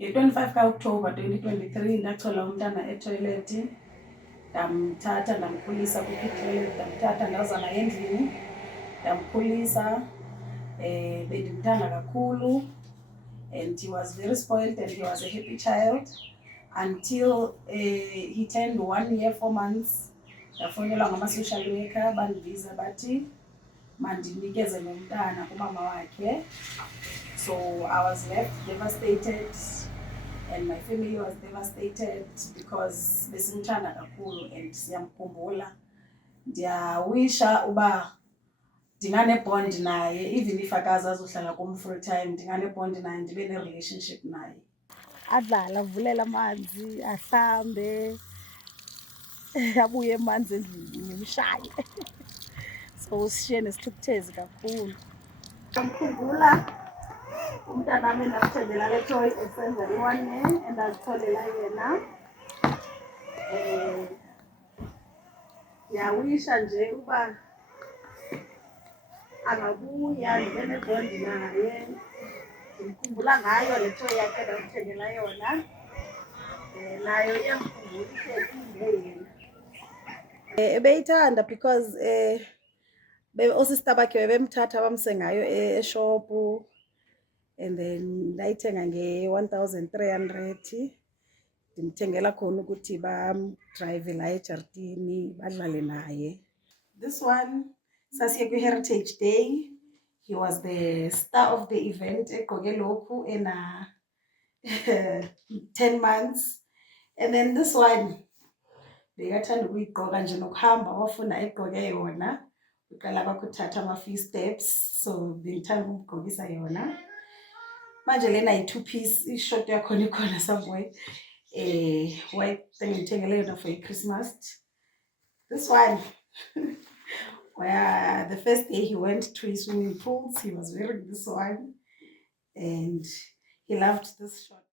nge-25 ka-October 2023 ndathola umntana etoilethi, ndamthatha ndamkhulisa kwikhi-toilet, ndamthatha ndaza naye endlini ndamkhulisa. Bendimthanda kakhulu and he was very spoiled and he was a happy child until he turned 1 year 4 months. Ndafowunelwa ngama-social worker bandibiza bathi mandinikeze lo mntana kumama wakhe. So I was left devastated and my family was devastated because besimthanda kakhulu and siyamkhumbula. Ndiyawisha uba ndinganebond naye, even if akazazi uhlala kum full time, ndinganebond naye, ndibe ne-relationship naye. Adlala, avulela amanzi, ahlambe, abuye emanzi endlini ngimshaye. So sishiye nesithukuthezi kakhulu. Ndamkhumbula umntanami endamthengela le toy esenza i-1 year endazitholela yena. Ndiyawisha nje uba angabuya ndibe nebond naye. Ndimkhumbula ngayo le toy yakhe ndamthengela yona. Nayo iyamkhumbula yena. Ebeyithanda because osista bakhe bebemthatha bamse ngayo eshopu and then ndayithenga nge-1,300. Ndimthengela khona ukuthi bamdrayive la ejardini badlale naye. This one sasiye kwi-Heritage Day. He was the star of the event egqoke lokhu 10 months. And then this one bekathanda ukuyigqoka nje nokuhamba wafuna egqoke yona. Uqala bakuthatha ama-few steps, so bengithanda ukugqokisa yona. Manje lena yi-2 piece, ishort yakhona ikhona somewhere. Ngithengele yona for Christmas. This one where the first day he went to his swimming pools, he was wearing this one and he loved this short.